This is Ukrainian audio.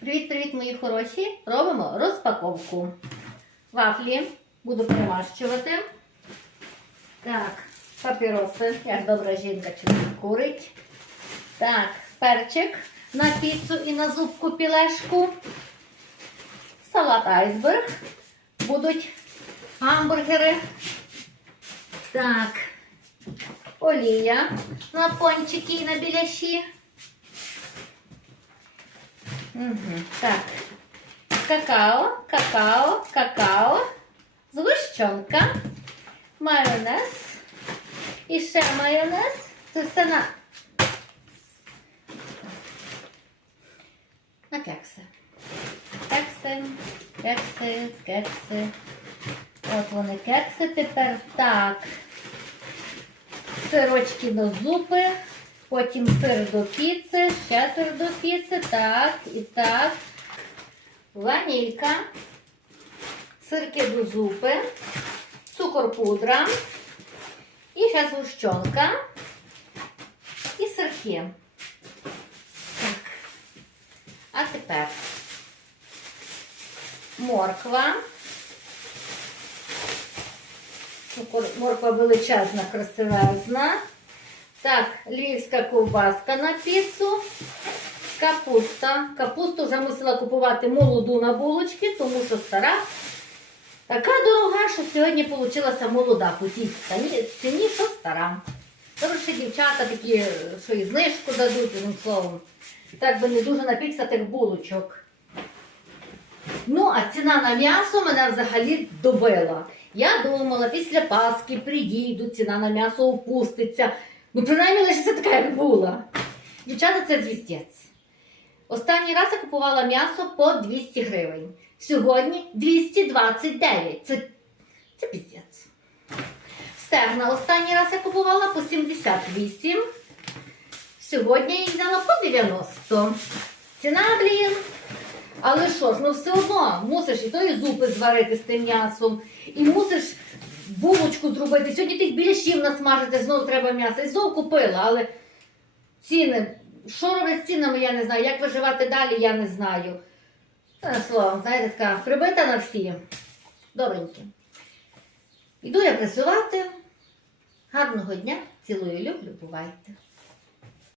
Привіт-привіт, мої хороші! Робимо розпаковку. Вафлі буду перемащувати. Так, папіроси. Я ж добра жінка чи не курить. Так, перчик на піцу і на зубку пілешку. Салат айсберг. Будуть гамбургери. Так, олія на пончики і на біляші. Так. Какао, какао, какао, згущенка, майонез і ще майонез. Це все на, на кекси. Кекси, кекси, кекси. От вони кекси тепер. Так. Сирочки до зупи. Потім сир до піци, ще сир до піци, так, і так. Ванілька, сирки до зупи, цукор пудра, і ще згущенка і сирки. Так. А тепер морква. Морква величезна, красивезна. Так, львівська ковбаска на піцу. Капуста. Капусту вже мусила купувати молоду на булочки, тому що стара. Така дорога, що сьогодні вийшла молода по тій ціні, що стара. Хороші дівчата такі, що і знижку дадуть, одним словом. Так би не дуже напікся тих булочок. Ну, а ціна на м'ясо мене взагалі добила. Я думала, після Пасхи приїду, ціна на м'ясо опуститься. Ну, принаймні лишиться така, як була. Дівчата, це звістець. Останній раз я купувала м'ясо по 200 гривень. Сьогодні 229. Це, це піздець. Стегна останній раз я купувала по 78. Сьогодні я їх взяла по 90. Ціна, блін. Але що ж, ну все одно мусиш і тої зупи зварити з тим м'ясом, і мусиш булочку зробити. Сьогодні тих біляшів насмажити, знову треба м'ясо. І знову купила, але ціни. Що робить з цінами, я не знаю. Як виживати далі, я не знаю. Та, словом, знаєте, така прибита на всі. Добренькі. Іду я працювати. Гарного дня. Цілую, люблю, бувайте.